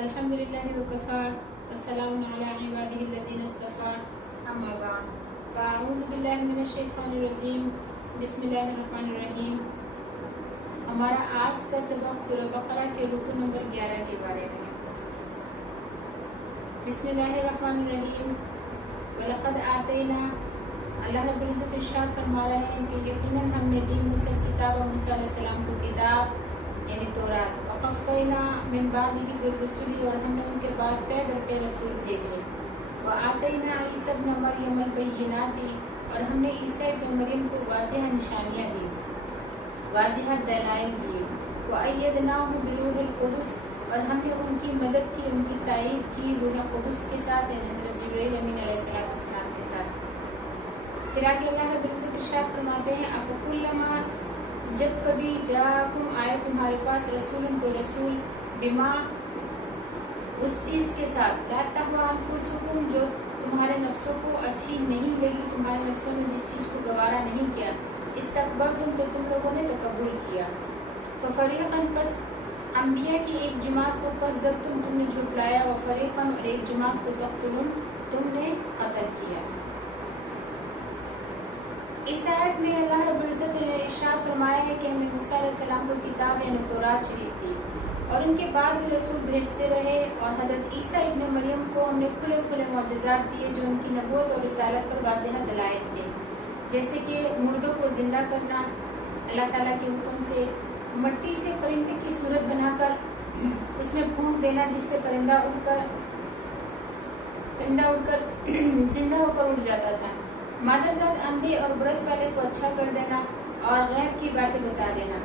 الحمدللہ وکفا والسلام علی عبادہ الذین اصطفیٰ اما بعد فاعوذ باللہ من الشیطان الرجیم بسم اللہ الرحمن الرحیم۔ ہمارا آج کا سبق سورہ بقرہ کے رکن نمبر 11 کے بارے میں ہے۔ بسم اللہ الرحمن الرحیم۔ وَلَقَدْ آتَيْنَا، اللہ رب العزت ارشاد فرما رہے ہیں کہ یقیناً ہم نے دی موسیٰ کتاب موسیٰ علیہ السلام کو کتاب یعنی تورات، وقفینا من بعدہ بالرسل، اور ہم نے ان کے بعد پے در پے رسول بھیجے، وآتینا عیسیٰ ابن مریم البینات، اور ہم نے عیسیٰ ابن مریم کو واضح نشانیاں دی، واضح دلائل دیے، وأیدناہ بروح القدس، اور ہم نے ان کی مدد کی، ان کی تائید کی روح قدس کے ساتھ، یعنی حضرت جبرائیل امین علیہ السلام کے ساتھ۔ پھر آگے اللہ رب العزت ارشاد فرماتے ہیں افکلما، جب کبھی جاءکم آئے تمہارے پاس رسول کوئی رسول، بما اس چیز کے ساتھ، لا تہوی انفسکم جو تمہارے نفسوں کو اچھی نہیں لگی، تمہارے نفسوں نے جس چیز کو گوارا نہیں کیا، استکبرتم تو تم لوگوں نے تکبر کیا، ففریقا پس انبیاء کی ایک جماعت کو کذبتم تم نے جھٹلایا، وفریقا اور ایک جماعت کو تقتلون تم نے قتل کیا۔ اس آیت میں اللہ رب العزت نے ارشاد فرمایا ہے کہ ہم نے موسیٰ علیہ السلام کو کتاب یعنی تورات شریف دی، اور ان کے بعد بھی رسول بھیجتے رہے، اور حضرت عیسیٰ ابن مریم کو ہم نے کھلے کھلے معجزات دیے جو ان کی نبوت اور رسالت پر واضح دلائل تھے، جیسے کہ مردوں کو زندہ کرنا اللہ تعالیٰ کے حکم سے، مٹی سے پرندے کی صورت بنا کر اس میں پھونک دینا جس سے پرندہ اڑ کر زندہ ہو کر اڑ جاتا تھا، مادرزاد اندھے اور برس والے کو اچھا کر دینا، اور غیب کی باتیں بتا دینا،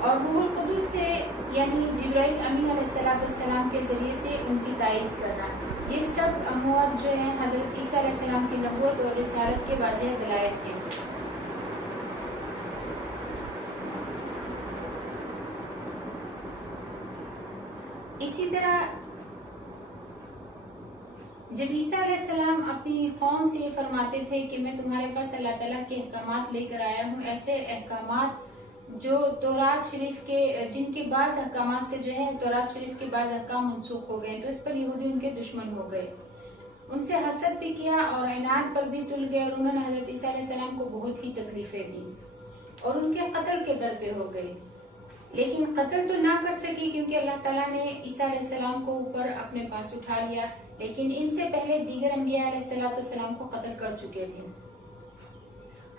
اور روح القدس سے یعنی جبرائیل امین علیہ السلام کے ذریعے سے ان کی تائید کرنا، یہ سب امور جو ہیں حضرت عیسیٰ علیہ السلام کی نبوت اور رسالت کے واضح دلائل تھے۔ اسی طرح جب عیسیٰ علیہ السلام اپنی قوم سے یہ فرماتے تھے کہ میں تمہارے پاس اللہ تعالیٰ کے احکامات لے کر آیا ہوں، ایسے احکامات جو تورات شریف کے جن کے بعض احکامات سے جو ہے تورات شریف کے بعض احکام منسوخ ہو گئے، تو اس پر یہودی ان کے دشمن ہو گئے، ان سے حسد بھی کیا اور عناد پر بھی تل گئے، اور انہوں نے حضرت عیسیٰ علیہ السلام کو بہت ہی تکلیفیں دی اور ان کے قتل کے در پہ ہو گئے، لیکن قتل تو نہ کر سکی کیونکہ اللہ تعالیٰ نے عیسیٰ علیہ السلام کو اوپر اپنے پاس اٹھا لیا، لیکن ان سے پہلے دیگر انبیاء علیہ السلام کو قتل کر چکے تھے۔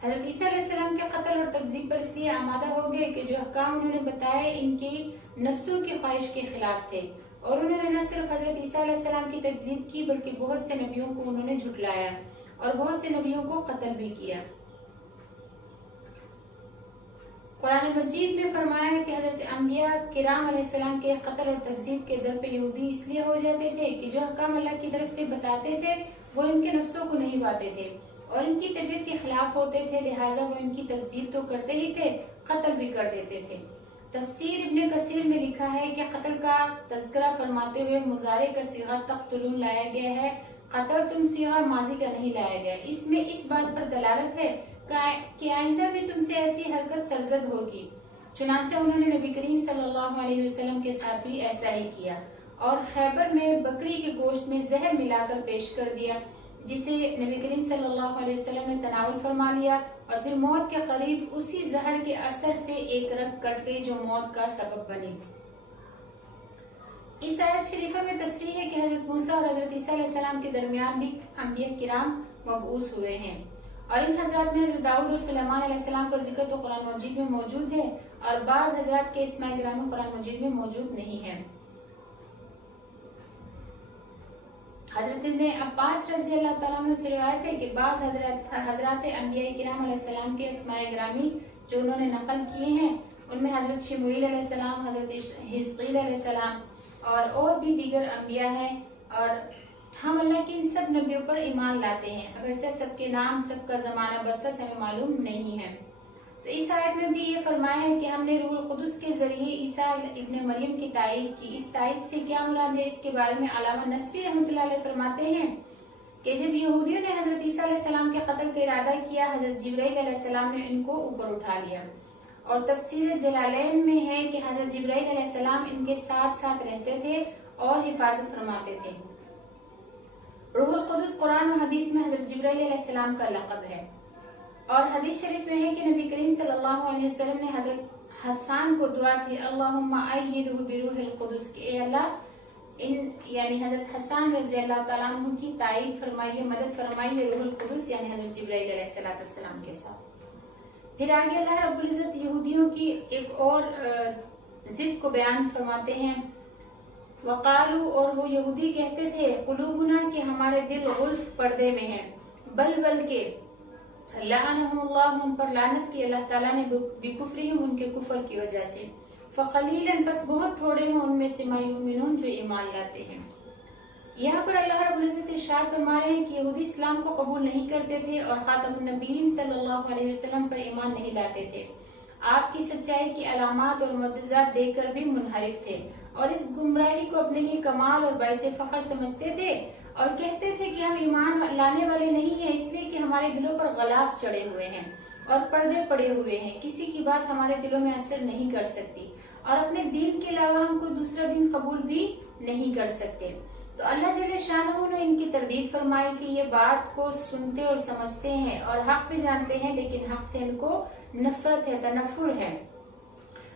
حضرت عیسیٰ علیہ السلام کے قتل اور تکذیب پر اس لیے آمادہ ہو گئے کہ جو احکام انہوں نے بتائے ان کی نفسوں کی خواہش کے خلاف تھے، اور انہوں نے نہ صرف حضرت عیسیٰ علیہ السلام کی تکذیب کی بلکہ بہت سے نبیوں کو انہوں نے جھٹلایا اور بہت سے نبیوں کو قتل بھی کیا۔ قرآن مجید میں فرمایا ہے کہ حضرت انبیاء کرام علیہ السلام کے قتل اور تکذیب کے در پہ یہودی اس لیے ہو جاتے تھے کہ جو حکام اللہ کی طرف سے بتاتے تھے وہ ان کے نفسوں کو نہیں پاتے تھے اور ان کی طبیعت کے خلاف ہوتے تھے، لہٰذا وہ ان کی تکذیب تو کرتے ہی تھے، قتل بھی کر دیتے تھے۔ تفسیر ابن کثیر میں لکھا ہے کہ قتل کا تذکرہ فرماتے ہوئے مضارع کا صیغہ تقتلون لایا گیا ہے، قتل تم صیغہ ماضی کا نہیں لایا گیا، اس میں اس بات پر دلالت ہے کہ آئندہ بھی تم سے ایسی حرکت سرزد ہوگی، چنانچہ انہوں نے نبی کریم صلی اللہ علیہ وسلم کے ساتھ بھی ایسا ہی کیا اور خیبر میں بکری کے گوشت میں زہر ملا کر پیش کر دیا، جسے نبی کریم صلی اللہ علیہ وسلم نے تناول فرما لیا، اور پھر موت کے قریب اسی زہر کے اثر سے ایک رگ کٹ گئی جو موت کا سبب بنی۔ اس آیت شریفہ میں تصریح ہے کہ حضرت موسیٰ اور حضرت عیسیٰ علیہ السلام کے درمیان بھی انبیاء کرام مبعوث ہوئے ہیں، اور ان حضرات میں حضرت داؤد اور سلیمان علیہ السلام کا ذکر تو قرآن مجید میں موجود ہے، اور بعض حضرات کے اسماء گرامی قرآن مجید میں موجود نہیں ہے۔ حضرت ابن عباس رضی اللہ تعالیٰ عنہ سے روایت ہے کہ بعض حضرات انبیاء کرام علیہ السلام کے اسماء گرامی جو انہوں نے نقل کیے ہیں ان میں حضرت شموئیل علیہ السلام، حضرت حزقیل علیہ السلام اور بھی دیگر انبیاء ہیں، اور ہم اللہ کے ان سب نبیوں پر ایمان لاتے ہیں، اگرچہ سب کے نام، سب کا زمانہ بسط ہمیں معلوم نہیں ہے۔ تو اس آیت میں بھی یہ فرمایا ہے کہ ہم نے روح القدس کے ذریعے عیسیٰ ابن مریم کی تائید کی۔ اس تائید سے کیا مراد ہے، اس کے بارے میں علامہ نصفی رحمۃ اللہ علیہ فرماتے ہیں کہ جب یہودیوں نے حضرت عیسیٰ علیہ السلام کے قتل کا ارادہ کیا، حضرت جبرائیل علیہ السلام نے ان کو اوپر اٹھا لیا اور تفسیر جلالین میں ہے کہ حضرت جبرائیل علیہ السلام ان کے ساتھ ساتھ رہتے تھے اور حفاظت فرماتے تھے۔ روح القدس قرآن و حدیث میں حضرت جبرائیل علیہ السلام کا لقب ہے، اور حدیث شریف میں ہے کہ نبی کریم صلی اللہ علیہ وسلم نے حضرت حسان کو دعا کی اللہم ایدہ بروح القدس، کہ اے اللہ یعنی حضرت حسان رضی اللہ تعالیٰ عنہ کی تائید فرمائیے، مدد فرمائیے روح القدس یعنی حضرت جبرائیل علیہ السلام کے ساتھ۔ پھر آگے اللہ رب العزت یہودیوں کی ایک اور ضد کو بیان فرماتے ہیں، وقالو، اور وہ یہودی کہتے تھے، قلوبنا، کہ ہمارے دل غلف پردے میں ہیں، بلکہ لعنہم اللہ، ان پر لعنت کی اللہ تعالیٰ نے بکفرہم، ان کے کفر کی وجہ سے، فقلیلاً، بس بہت تھوڑے ہیں ان میں سے ما یؤمنون، جو ایمان لاتے ہیں۔ یہاں پر اللہ رب العزت ارشاد فرما رہے ہیں کہ یہودی اسلام کو قبول نہیں کرتے تھے اور خاتم النبیین صلی اللہ علیہ وسلم پر ایمان نہیں لاتے تھے، آپ کی سچائی کی علامات اور معجزات دیکھ کر بھی منحرف تھے، اور اس گمراہی کو اپنے لیے کمال اور باعث فخر سمجھتے تھے، اور کہتے تھے کہ ہم ایمان لانے والے نہیں ہیں اس لیے کہ ہمارے دلوں پر غلاف چڑھے ہوئے ہیں اور پردے پڑے ہوئے ہیں، کسی کی بات ہمارے دلوں میں اثر نہیں کر سکتی، اور اپنے دین کے علاوہ ہم کوئی دوسرا دین قبول بھی نہیں کر سکتے۔ تو اللہ جل شانہ نے ان کی تردید فرمائی کہ یہ بات کو سنتے اور سمجھتے ہیں اور حق بھی جانتے ہیں، لیکن حق سے ان کو نفرت ہے، تنفر ہے،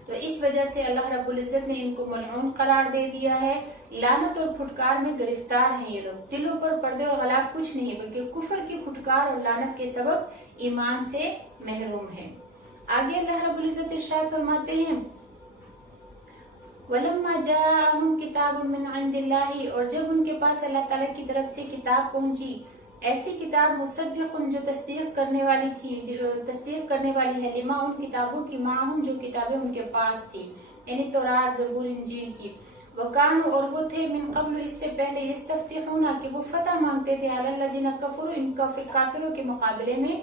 تو اس وجہ سے اللہ رب العزت نے ان کو ملعون قرار دے دیا ہے، لعنت اور پھٹکار میں گرفتار ہیں یہ لوگ، دلوں پر پردے اور غلاف کچھ نہیں بلکہ کفر کی پھٹکار اور لعنت کے سبب ایمان سے محروم ہیں۔ آگے اللہ رب العزت ارشاد فرماتے ہیں، وَلَمَّا جَاءَهُمْ كِتَابٌ مِّنْ عِندِ اللَّهِ، اور جب ان کے پاس اللہ تعالیٰ کی طرف سے کتاب پہنچی، ایسی کتاب مصدق، جو تصدیق کرنے والی تھی، تصدیق کرنے والی ہے، لما، ان کتابوں کی، معہم، جو کتابیں ان کے پاس تھی، یعنی تورات، زبور، انجیل کی، وَكَانُوا، اور وہ تھے، من قبل، اس سے پہلے، يَسْتَفْتِحُونَ، کہ وہ فتح مانگتے تھے، عَلَى الَّذِينَ كَفَرُوا، ان کافروں کے مقابلے میں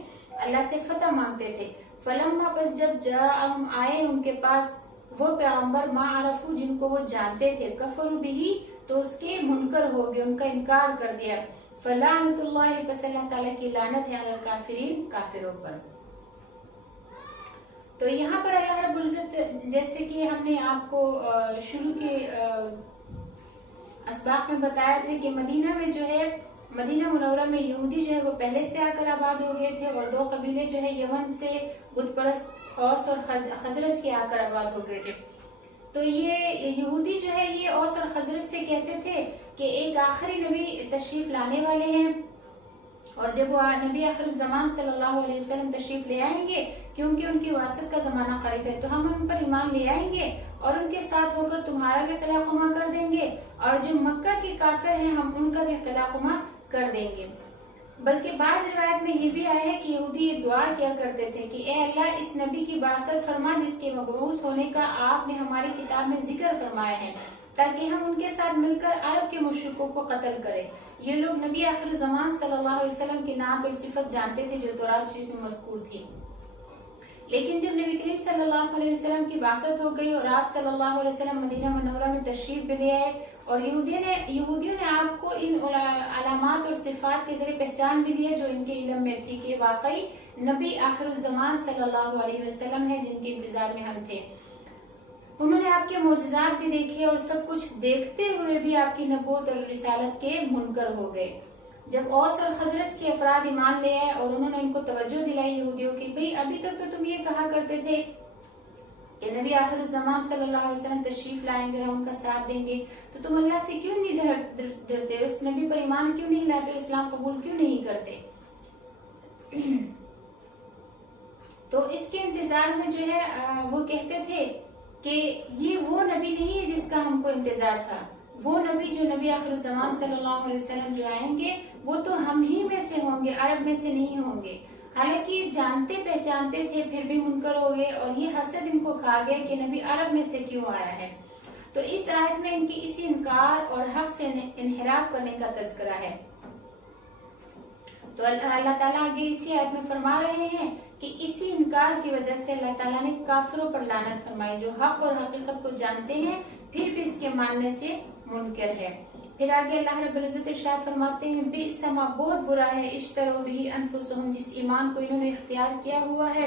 اللہ سے فتح مانگتے تھے، فَلَمَّا، پس جب جاءہم، آئے ان کے پاس وہ پیغمبر، ما عرفو، جن کو وہ جانتے تھے، کفروا بہ، تو اس کے منکر ہو گئے، ان کا انکار کر دیا، فلعنت اللہ، پس اللہ تعالیٰ کی لعنت ہے، علی الکافرین، کافروں پر۔ تو یہاں پر اللہ رب العزت، جیسے کہ ہم نے آپ کو شروع کے اسباق میں بتایا تھا کہ مدینہ میں جو ہے، مدینہ منورہ میں یہودی جو ہے وہ پہلے سے آ کر آباد ہو گئے تھے، اور دو قبیلے جو ہے یمن سے بت پرست اوس اور خزرج کے آ کر آباد ہو گئے تھے۔ تو یہ یہودی جو ہے یہ اوس اور خزرج سے کہتے تھے کہ ایک آخری نبی تشریف لانے والے ہیں، اور جب وہ نبی آخر الزمان صلی اللہ علیہ وسلم تشریف لے آئیں گے، کیونکہ ان کی وراثت کا زمانہ قریب ہے، تو ہم ان پر ایمان لے آئیں گے اور ان کے ساتھ ہو کر تمہارا بھی قلع قمع کر دیں گے، اور جو مکہ کے کافر ہیں ہم ان کا بھی قلع قمع کر دیں گے۔ بلکہ بعض روایت میں یہ بھی آیا ہے کہ یہودی یہ دعا کیا کرتے تھے کہ اے اللہ، اس نبی کی بعثت فرما جس کے مبعوث ہونے کا آپ نے ہماری کتاب میں ذکر فرمایا ہے، تاکہ ہم ان کے ساتھ مل کر عرب کے مشرکوں کو قتل کریں۔ یہ لوگ نبی آخر الزمان صلی اللہ علیہ وسلم کی نعت اور صفت جانتے تھے جو تورات شریف میں مذکور تھی، لیکن جب نبی کریم صلی اللہ علیہ وسلم کی بعثت ہو گئی اور آپ صلی اللہ علیہ وسلم مدینہ منورہ میں تشریف بھی لے آئے، اور یہودیوں نے آپ کو ان علامات اور صفات کے ذریعے پہچان بھی لیا جو ان کے علم میں تھی کہ واقعی نبی آخر الزمان صلی اللہ علیہ وسلم ہے جن کے انتظار میں ہم تھے۔ انہوں نے آپ کے معجزات بھی دیکھے اور سب کچھ دیکھتے ہوئے بھی آپ کی نبوت اور رسالت کے منکر ہو گئے۔ جب اوس اور خزرج کے افراد ایمان لے آئے اور انہوں نے ان کو توجہ دلائی یہودیوں کی، بھئی ابھی تک تو تم یہ کہا کرتے تھے کہ نبی آخر الزمان صلی اللہ علیہ وسلم تشریف لائیں گے اور ہم ان کا ساتھ دیں گے، تو تم اللہ سے کیوں نہیں ڈرتے، اس نبی پر ایمان کیوں نہیں لاتے اور اسلام قبول کیوں نہیں کرتے؟ تو اس کے انتظار میں جو ہے وہ کہتے تھے کہ یہ وہ نبی نہیں ہے جس کا ہم کو انتظار تھا، وہ نبی جو نبی آخر الزمان صلی اللہ علیہ وسلم جو آئیں گے وہ تو ہم ہی میں سے ہوں گے، عرب میں سے نہیں ہوں گے۔ حالانکہ جانتے پہچانتے تھے پھر بھی منکر ہو گئے، اور یہ حسد ان کو کھا گیا کہ نبی عرب میں سے کیوں آیا ہے۔ تو اس آیت میں ان کی اسی انکار اور حق سے انحراف کرنے کا تذکرہ ہے۔ تو اللہ تعالیٰ آگے اسی آیت میں فرما رہے ہیں کہ اسی انکار کی وجہ سے اللہ تعالیٰ نے کافروں پر لعنت فرمائی جو حق اور حقیقت کو جانتے ہیں پھر بھی اس کے ماننے سے منکر ہے۔ پھر آگے اللہ رب العزت ارشاد فرماتے ہیں، بئس ما، بہت برا ہے، اشتروا بہ انفسہم، جس ایمان کو انہوں نے اختیار کیا ہوا ہے،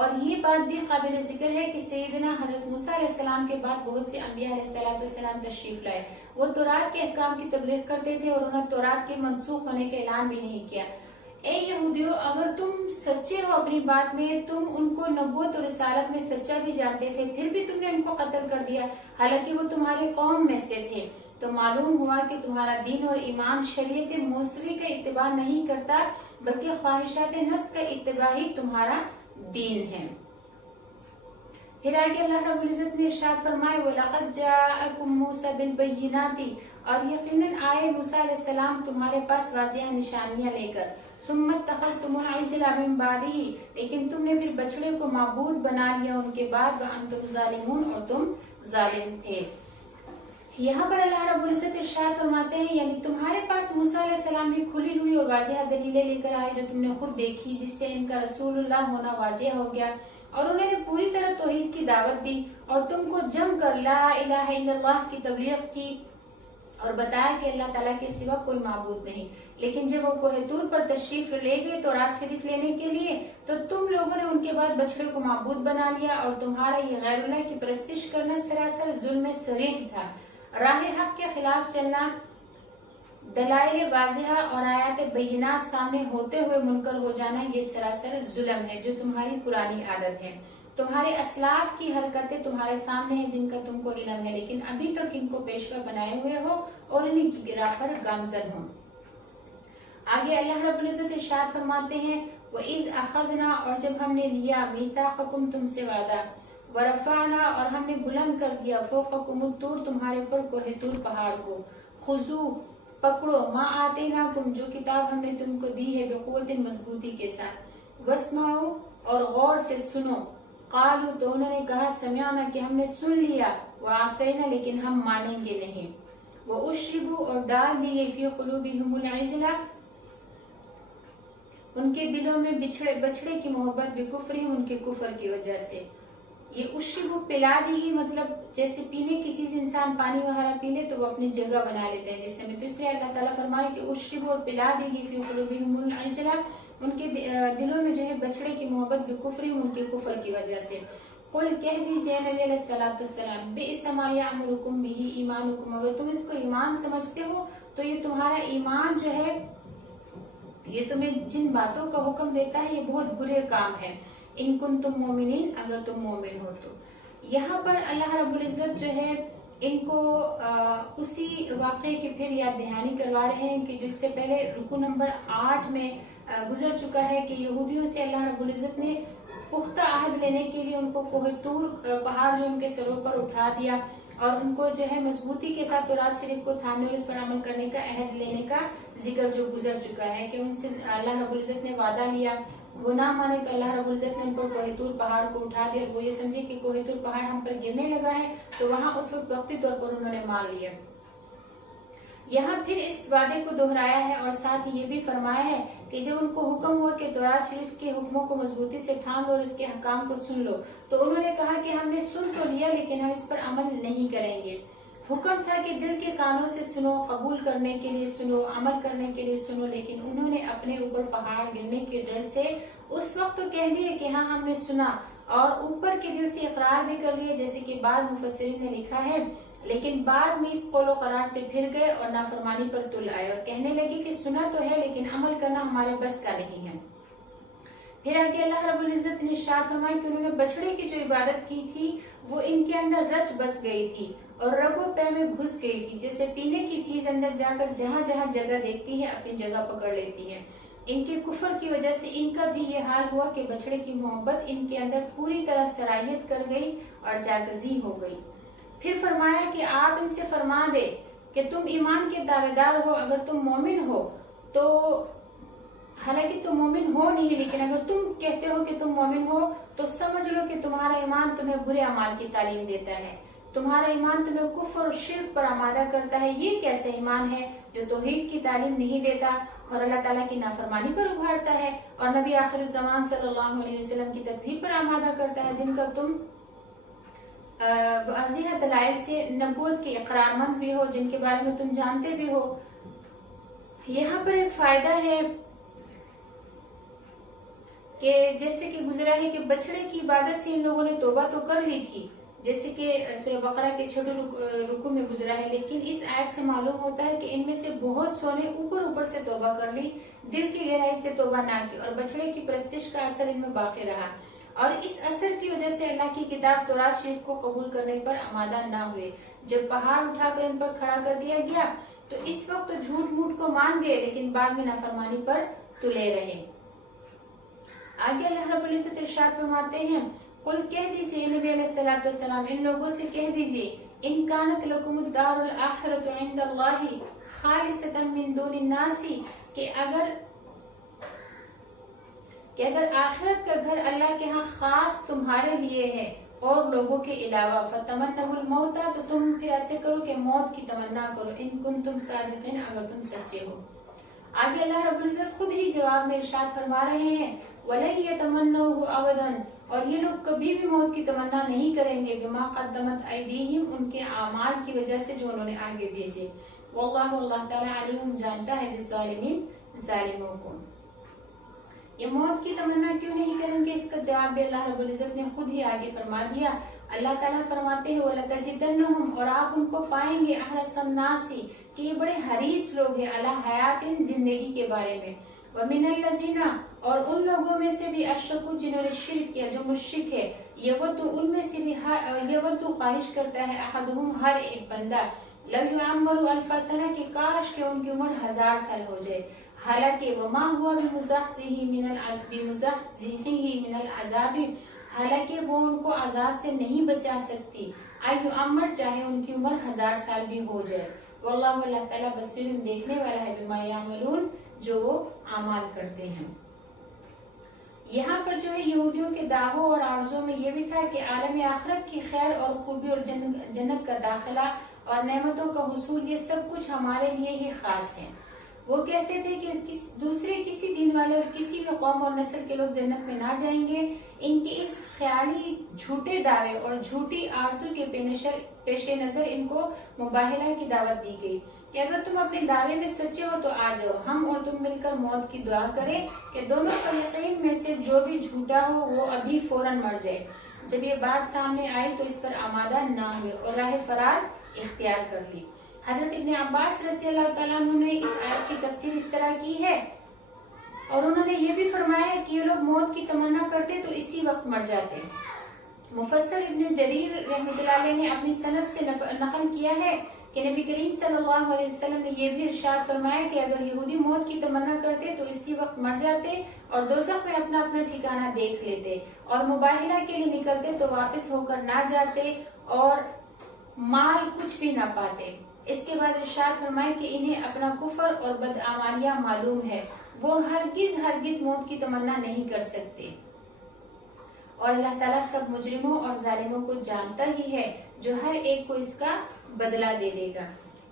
اور یہ بات بھی قابل ذکر ہے کہ سیدنا حضرت موسیٰ علیہ السلام کے بعد بہت سے انبیاء علیہ السلام تشریف لائے. وہ تورات کے احکام کی تبلیغ کرتے تھے اور انہوں نے تورات کے منسوخ ہونے کا اعلان بھی نہیں کیا. اے یہودیو، اگر تم سچے ہو اپنی بات میں، تم ان کو نبوت اور رسالت میں سچا بھی جانتے تھے، پھر بھی تم نے ان کو قتل کر دیا حالانکہ وہ تمہاری قوم میں سے تھے، تو معلوم ہوا کہ تمہارا دین اور ایمان شریعت موسوی کا اتباع نہیں کرتا بلکہ خواہشات نفس کا اتباع ہی تمہارا دین ہے. پھر آگے اللہ رب العزت نے ارشاد فرمائے وَلَقَدْ جَاءَكُمْ مُوسَى بِالْبَيِّنَاتِ، اور یقیناً آئے موسیٰ علیہ السلام تمہارے پاس واضح نشانیاں لے کر. ثُمَّ اتَّخَذْتُمُ الْعِجْلَ مِن بَعْدِهِ، لیکن تم نے پھر بچڑے کو معبود بنا لیا ان کے بعد، وَأَنْتُمْ ظَالِمُونَ، اور تم ظالم تھے. یہاں پر اللہ رب العزت ارشاد فرماتے ہیں یعنی تمہارے پاس موسیٰ علیہ السلام بھی کھلی ہوئی اور واضح دلیلیں لے کر آئے جو تم نے خود دیکھی، جس سے ان کا رسول اللہ ہونا واضح ہو گیا، اور انہوں نے پوری طرح توحید کی دعوت دی اور تم کو جم کر لا الہ الا اللہ کی تبلیغ کی اور بتایا کہ اللہ تعالیٰ کے سوا کوئی معبود نہیں. لیکن جب وہ کوہ طور پر تشریف لے گئے تو راج شریف لینے کے لیے، تو تم لوگوں نے ان کے بعد بچڑے کو معبود بنا لیا، اور تمہارا یہ غیر اللہ کی پرستش کرنا سراسر ظلم صریح تھا. راہ حق کے خلاف چلنا، دلائل واضحہ اور آیات بینات سامنے ہوتے ہوئے منکر ہو جانا، یہ سراسر ظلم ہے جو تمہاری پرانی عادت ہے. تمہارے اسلاف کی حرکتیں تمہارے سامنے ہیں جن کا تم کو علم ہے، لیکن ابھی تک ان کو پیشوا بنائے ہوئے ہو اور انہیں کی گراہ پر گامزن ہو. آگے اللہ رب العزت ارشاد فرماتے ہیں وَإِذْ أَخَذْنَا، اور جب ہم نے لیا مِيثَاقَكُمْ تم سے وعدہ، وَرَفَعْنَا، اور ہم نے بلند کر دیا فوقکم الطور تمہارے پر کوہ طور پہاڑ کو، خذوا پکڑو ما آتیناکم جو کتاب ہم نے تم کو دی ہے بقوت مضبوطی کے ساتھ، واسمعوا اور غور سے سنو، قالوا تو انہوں نے کہا سمعنا کہ ہم نے سن لیا، وعصینا لیکن ہم مانیں گے نہیں، واشربوا اور ڈال دی گئی فی قلوبہم العجل ان کے دلوں میں بچڑے کی محبت بکفرہم ان کے کفر کی وجہ سے. یہ اشربو پلا دی گئی، مطلب جیسے پینے کی چیز انسان پانی وغیرہ پی لے تو وہ اپنی جگہ بنا لیتے ہیں جیسے میں، تو اس لیے اللہ تعالیٰ فرمائے کہ اشربو اور پلا دی گئی فی قلوبہم العجل ان کے دلوں میں جو ہے بچڑے کی محبت بکفرہم ان کے کفر کی وجہ سے. قل کہہ دیجئے نبی علیہ السلام بئس ما یأمرکم بہ ایمانکم، اگر تم اس کو ایمان سمجھتے ہو تو یہ تمہارا ایمان جو ہے یہ تمہیں جن باتوں کا حکم دیتا ہے یہ بہت برے کام ہے. ان کنتم مومنین، اگر تم مومن ہو تو. یہاں پر اللہ رب العزت جو ہے ان کو اسی واقعے کے پھر یاد دہانی کروا رہے ہیں کہ جس سے پہلے رکو نمبر 8 میں گزر چکا ہے کہ یہودیوں سے اللہ رب العزت نے پختہ عہد لینے کے لیے ان کو کوہ طور پہاڑ جو ان کے سروں پر اٹھا دیا اور ان کو جو ہے مضبوطی کے ساتھ تورات شریف کو تھامنے اور اس پر عمل کرنے کا عہد لینے کا ذکر جو گزر چکا ہے کہ ان سے اللہ رب العزت نے وعدہ لیا، وہ نہ مانے تو اللہ رب العزت نے ان پر کوہ طور پہاڑ کو اٹھا دیا، اور وہ یہ سمجھے کہ کوہ طور پہاڑ ہم پر گرنے لگا ہے، تو وہاں اس وقت وقتی طور پر انہوں نے مان لیا. یہاں پھر اس وعدے کو دہرایا ہے اور ساتھ یہ بھی فرمایا ہے کہ جب ان کو حکم ہوا کہ تورات شریف کے حکموں کو مضبوطی سے تھام لو اور اس کے احکام کو سن لو، تو انہوں نے کہا کہ ہم نے سن تو لیا لیکن ہم اس پر عمل نہیں کریں گے. حکم تھا کہ دل کے کانوں سے سنو، قبول کرنے کے لیے سنو، عمل کرنے کے لیے سنو، لیکن انہوں نے اپنے اوپر پہاڑ گرنے کے ڈر سے اس وقت تو کہہ دیے کہ ہاں ہم نے سنا اور اوپر کے دل سے اقرار بھی کر لیے جیسے کہ بعض مفسرین نے لکھا ہے، لیکن بعد میں اس قول و قرار سے پھر گئے اور نافرمانی پر تل آئے اور کہنے لگے کہ سنا تو ہے لیکن عمل کرنا ہمارے بس کا نہیں ہے. پھر آگے اللہ رب العزت نے ارشاد فرمایا کہ انہوں نے بچڑے کی جو عبادت کی تھی وہ ان کے اندر رچ بس گئی تھی اور رگو پے میں گھس گئی تھی، جیسے پینے کی چیز اندر جا کر جہاں جہاں جگہ دیکھتی ہے اپنی جگہ پکڑ لیتی ہے. ان کے کفر کی وجہ سے ان کا بھی یہ حال ہوا کہ بچڑے کی محبت ان کے اندر پوری طرح سرایت کر گئی اور جاگزی ہو گئی. پھر فرمایا کہ آپ ان سے فرما دے کہ تم ایمان کے دعوے دار ہو، اگر تم مومن ہو تو، حالانکہ تم مومن ہو نہیں لیکن اگر تم کہتے ہو کہ تم مومن ہو تو سمجھ لو کہ تمہارا ایمان تمہیں برے اعمال کی تعلیم دیتا ہے، تمہارا ایمان تمہیں کفر اور شرک پر آمادہ کرتا ہے. یہ کیسا ایمان ہے جو توحید کی تعلیم نہیں دیتا اور اللہ تعالیٰ کی نافرمانی پر ابھارتا ہے اور نبی آخر الزمان صلی اللہ علیہ وسلم کی تکذیب پر آمادہ کرتا ہے، جن کا تم واضح دلائل سے نبوت کے اقرار مند بھی ہو، جن کے بارے میں تم جانتے بھی ہو. یہاں پر ایک فائدہ ہے کہ جیسے کہ گزرا ہے کہ بچڑے کی عبادت سے ان لوگوں نے توبہ تو کر لی تھی، جیسے کہ سورہ بقرہ کے چھوٹے رکوع میں گزرا ہے، لیکن اس آیت سے معلوم ہوتا ہے کہ ان میں سے بہت سو نے اوپر سے توبہ کر لی، دل کی گہرائی سے توبہ نہ کی، اور بچڑے کی پرستش کا اثر ان میں باقی رہا، اور اس اثر کی وجہ سے اللہ کی کتاب تورات شریف کو قبول کرنے پر آمادہ نہ ہوئے۔ جب پہاڑ اٹھا کر ان پر کھڑا کر دیا گیا تو اس وقت تو جھوٹ موٹ کو مان گئے، لیکن بعد میں نافرمانی پر تلے رہے۔ آگے اللہ رب العزت ارشاد فرماتے ہیں، قل کہہ دیجئے نبی علیہ الصلوۃ والسلام ان لوگوں سے کہہ دیجئے، ان کانت لکم الدار الآخرۃ عند اللہ خالصۃ من دون الناس، کہ اگر آخرت کا گھر اللہ کے ہاں خاص تمہارے لیے ہے اور لوگوں کے علاوہ، فتمنوا الموت، تو تم پھر ایسے کرو کہ موت کی تمنا کرو، ان کنتم صادقین، اگر تم سچے ہو۔ آگے اللہ رب العزت خود ہی جواب میں ارشاد فرما رہے ہیں، وَلَن يَتَمَنَّوْهُ أَبَدًا، اور یہ لوگ کبھی بھی موت کی تمنا نہیں کریں گے، بما قدمت ایدیہم، ان کے اعمال کی وجہ سے جو انہوں نے آگے بھیجے، واللہ، اللہ تعالیٰ علیم، جانتا ہے بالظالمین، ظالموں کو۔ یہ موت کی تمنا کیوں نہیں کریں گے، اس کا جواب بھی اللہ رب العزت نے خود ہی آگے فرما دیا۔ اللہ تعالیٰ فرماتے ہیں وَلَتَجِدَنَّهُمْ، اور آپ ان کو پائیں گے، احرص الناس، کہ یہ بڑے حریص لوگ ہیں، علی حیات، زندگی کے بارے میں، وَمِنَ الَّذِينَ، اور ان لوگوں میں سے بھی اشرکوا، جنہوں نے شرک کیا، جو مشرک ہے، یود، ان میں سے بھی یود، خواہش کرتا ہے، احدہم، ہر ایک بندہ، لو یعمر الف سنہ، کہ کاش کہ ان کی عمر 1000 سال ہو جائے، حالانکہ وما ہوا بمزحزحہ من العذاب، حالانکہ وہ ان کو عذاب سے نہیں بچا سکتی، ایعمر، چاہے ان کی عمر 1000 سال بھی ہو جائے، واللہ، اللہ تعالیٰ بصیر، دیکھنے والا ہے، بما یعملون، جو وہ اعمال کرتے ہیں۔ یہاں پر جو ہے یہودیوں کے دعووں اور عرضوں میں یہ بھی تھا کہ عالم آخرت کی خیر اور خوبی اور جنت کا داخلہ اور نعمتوں کا حصول، یہ سب کچھ ہمارے لیے ہی خاص ہے۔ وہ کہتے تھے کہ دوسرے کسی دین والے اور کسی بھی قوم اور نسل کے لوگ جنت میں نہ جائیں گے۔ ان کے اس خیالی جھوٹے دعوے اور جھوٹی آرزو کے پیش نظر ان کو مباہلہ کی دعوت دی گئی کہ اگر تم اپنے دعوے میں سچے ہو تو آ جاؤ، ہم اور تم مل کر موت کی دعا کریں کہ دونوں فریقین میں سے جو بھی جھوٹا ہو وہ ابھی فوراً مر جائے۔ جب یہ بات سامنے آئی تو اس پر آمادہ نہ ہوئے اور راہ فرار اختیار کر لی۔ حضرت ابن عباس رضی اللہ تعالیٰ عنہ نے اس آیت کی تفسیر اس طرح کی ہے، اور انہوں نے یہ بھی فرمایا ہے کہ یہ لوگ موت کی تمنا کرتے تو اسی وقت مر جاتے۔ مفسر ابن جریر رحمۃ اللہ علیہ نے اپنی سند سے نقل کیا ہے کہ نبی کریم صلی اللہ علیہ وسلم نے یہ بھی ارشاد فرمایا کہ اگر یہودی موت کی تمنا کرتے تو اسی وقت مر جاتے اور دوزخ میں اپنا اپنا ٹھکانہ دیکھ لیتے، اور مباہلہ کے لیے نکلتے تو واپس ہو کر نہ جاتے اور مال کچھ بھی نہ پاتے۔ اس کے بعد ارشاد فرمائے کہ انہیں اپنا کفر اور بدعمالیاں معلوم ہے، وہ ہرگز موت کی تمنا نہیں کر سکتے، اور اللہ تعالیٰ سب مجرموں اور ظالموں کو جانتا ہی ہے، جو ہر ایک کو اس کا بدلہ دے دے گا۔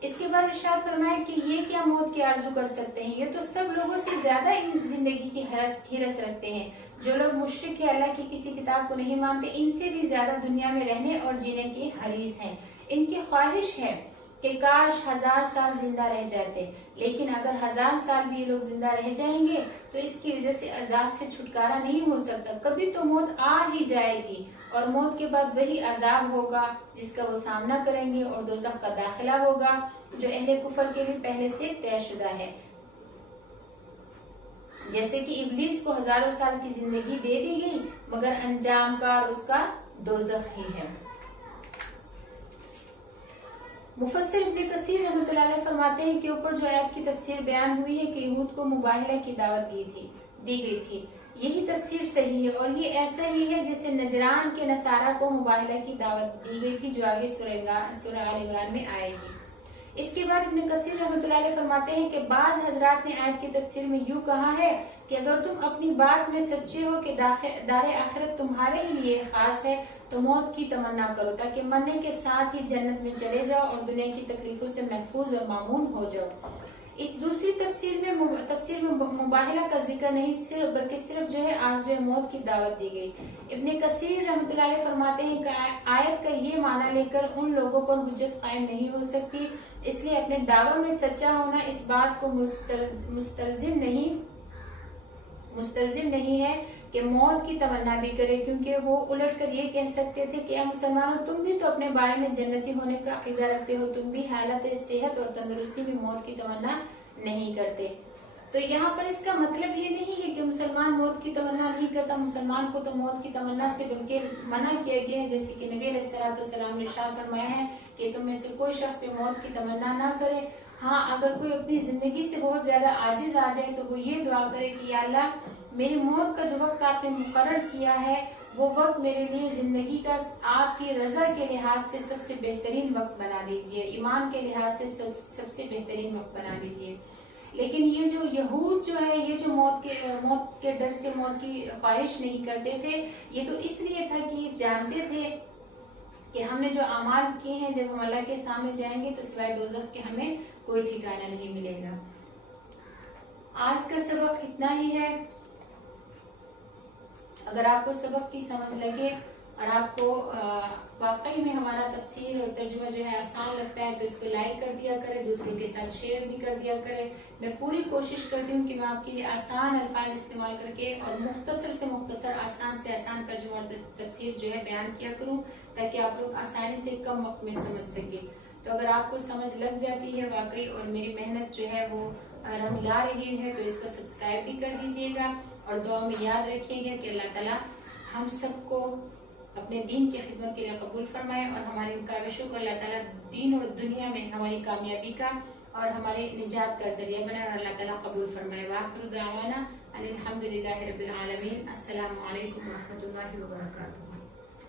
اس کے بعد ارشاد فرمائے کہ یہ کیا موت کی آرزو کر سکتے ہیں، یہ تو سب لوگوں سے زیادہ ان زندگی کی ہرس رکھتے ہیں۔ جو لوگ مشرک ہے، اللہ کی کسی کتاب کو نہیں مانتے، ان سے بھی زیادہ دنیا میں رہنے اور جینے کی حریص ہیں۔ ان کی خواہش ہے کہ کاش 1000 سال زندہ رہ جاتے، لیکن اگر 1000 سال بھی یہ لوگ زندہ رہ جائیں گے تو اس کی وجہ سے عذاب سے چھٹکارا نہیں ہو سکتا، کبھی تو موت آ ہی جائے گی، اور موت کے بعد وہی عذاب ہوگا جس کا وہ سامنا کریں گے، اور دوزخ کا داخلہ ہوگا جو اہل کفر کے لیے پہلے سے طے شدہ ہے۔ جیسے کہ ابلیس کو 1000 سال کی زندگی دے دی گئی، مگر انجام کار اس کا دوزخ ہی ہے۔ مفسر ابن کثیر رحمۃ اللہ علیہ فرماتے ہیں کہ اوپر جو آیت کی تفسیر بیان ہوئی ہے کہ یہود کو مباہلہ کی دعوت دی گئی تھی، یہی تفسیر صحیح ہے، اور یہ ایسا ہی ہے جیسے نجران کے نصارہ کو مباہلہ کی دعوت دی گئی تھی، جو آگے سورہ آل عمران میں آئے گی۔ اس کے بعد ابن کثیر رحمۃ اللہ علیہ فرماتے ہیں کہ بعض حضرات نے آیت کی تفسیر میں یوں کہا ہے کہ اگر تم اپنی بات میں سچے ہو کہ دار آخرت تمہارے ہی لیے خاص ہے تو موت کی تمنا کرو، تاکہ مرنے کے ساتھ ہی جنت میں چلے جاؤ اور دنیا کی تکلیفوں سے محفوظ اور مامون ہو جاؤ۔ اس دوسری تفسیر میں مباہلہ کا ذکر نہیں بلکہ صرف جو ہے آرزو موت کی دعوت دی گئی۔ ابن کثیر رحمۃ اللہ علیہ فرماتے ہیں کہ آیت کا یہ معنی لے کر ان لوگوں پر حجت قائم نہیں ہو سکتی، اس لیے اپنے دعوے میں سچا ہونا اس بات کو مستلزم نہیں ہے کہ موت کی تمنا بھی کرے، کیونکہ وہ الٹ کر یہ کہہ سکتے تھے کہ اے مسلمانوں، تم بھی تو اپنے بارے میں جنتی ہونے کا عقیدہ رکھتے ہو، تم بھی حالت صحت اور تندرستی میں موت کی تمنا نہیں کرتے۔ تو یہاں پر اس کا مطلب یہ نہیں ہے کہ مسلمان موت کی تمنا نہیں کرتا، مسلمان کو تو موت کی تمنا سے بلکہ منع کیا گیا ہے، جیسے کہ نبی علیہ السلام نے ارشاد فرمایا ہے کہ تم میں سے کوئی شخص پہ موت کی تمنا نہ کرے۔ ہاں، اگر کوئی اپنی زندگی سے بہت زیادہ عاجز آ جائے تو وہ یہ دعا کرے کہ یا اللہ، میری موت کا جو وقت آپ نے مقرر کیا ہے وہ وقت میرے لیے زندگی کا آپ کی رضا کے لحاظ سے سب سے بہترین وقت بنا دیجئے، ایمان کے لحاظ سے سب سے بہترین وقت بنا دیجئے۔ لیکن یہ جو یہود جو ہے، یہ جو موت کے ڈر سے موت کی خواہش نہیں کرتے تھے، یہ تو اس لیے تھا کہ یہ جانتے تھے کہ ہم نے جو اعمال کیے ہیں جب ہم اللہ کے سامنے جائیں گے تو سوائے دوزخ کے ہمیں کوئی ٹھکانہ نہیں ملے گا۔ آج کا سبق اتنا ہی ہے۔ اگر آپ کو سبق کی سمجھ لگے اور آپ کو واقعی میں ہمارا تفسیر اور ترجمہ جو ہے آسان لگتا ہے تو اس کو لائک کر دیا کرے، دوسروں کے ساتھ شیئر بھی کر دیا کرے۔ میں پوری کوشش کرتی ہوں کہ میں آپ کے لیے آسان الفاظ استعمال کر کے اور مختصر سے مختصر، آسان سے آسان ترجمہ اور تفسیر جو ہے بیان کیا کروں، تاکہ آپ لوگ آسانی سے کم وقت میں سمجھ سکیں۔ تو اگر آپ کو سمجھ لگ جاتی ہے واقعی اور میری محنت جو ہے وہ رنگ لا رہی ہے تو اس کو سبسکرائب بھی کر دیجیے گا، اور دعا میں یاد رکھیے گا کہ اللہ تعالیٰ ہم سب کو اپنے دین کی خدمت کے لیے قبول فرمائے، اور ہماری ان کاوشوں کو اللہ تعالیٰ دین اور دنیا میں ہماری کامیابی کا اور ہماری نجات کا ذریعہ بنائے، اور اللہ تعالیٰ قبول فرمائے۔ وآخر دعوانا ان الحمد للہ رب العالمین۔ السلام علیکم ورحمۃ اللہ وبرکاتہ۔